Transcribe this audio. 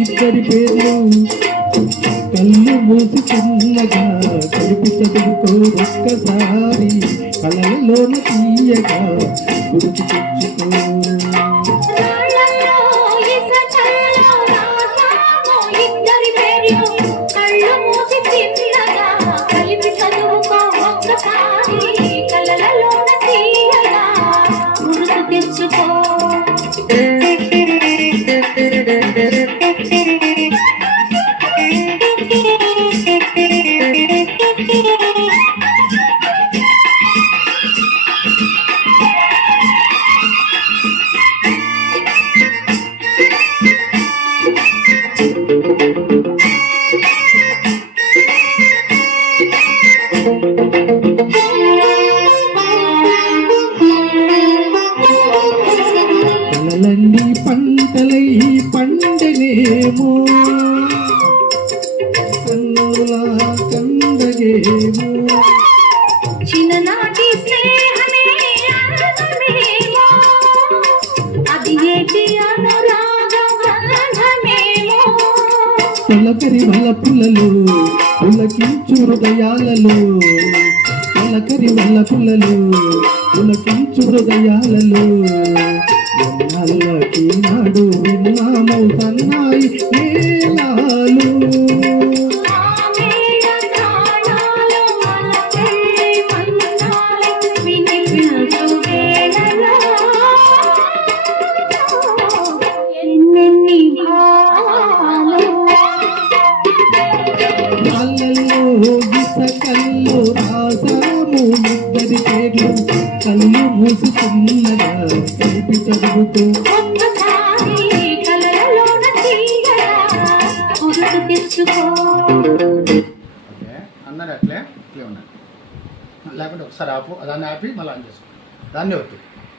ఇద్దరి పేర్లు కళ్ళు మూసి చిన్నగా కలిపి చదువుకో ఒక్కసారి కలలోన తీయగా గుర్తు తెచ్చుకో. కలలన్నీ పంటలై పండనేమో కన్నులా కందగేమో చిన్ననాటి స్నేహమే అందమేమో అది ఏటి అనురాగం బంధమేమో తొలకరి వలపులలో పులకించు హృదయాలలో తొలకరి వలపులలో పులకించు హృదయాలలో ఎన్నాళ్ళకి నాడు విన్నాము సన్నాయి మేళాలు. కళ్ళు రాసాము ఇద్దరి పేర్లు కళ్ళు మూసుకున్నగా కలిపి చదువుతూ అన్నాడు అట్లే అట్లే ఉన్నాడు లేకుంటే ఒకసారి ఆపు దాన్ని ఆపి మళ్ళీ ఆన్ చేసుకో దాన్ని వద్దు.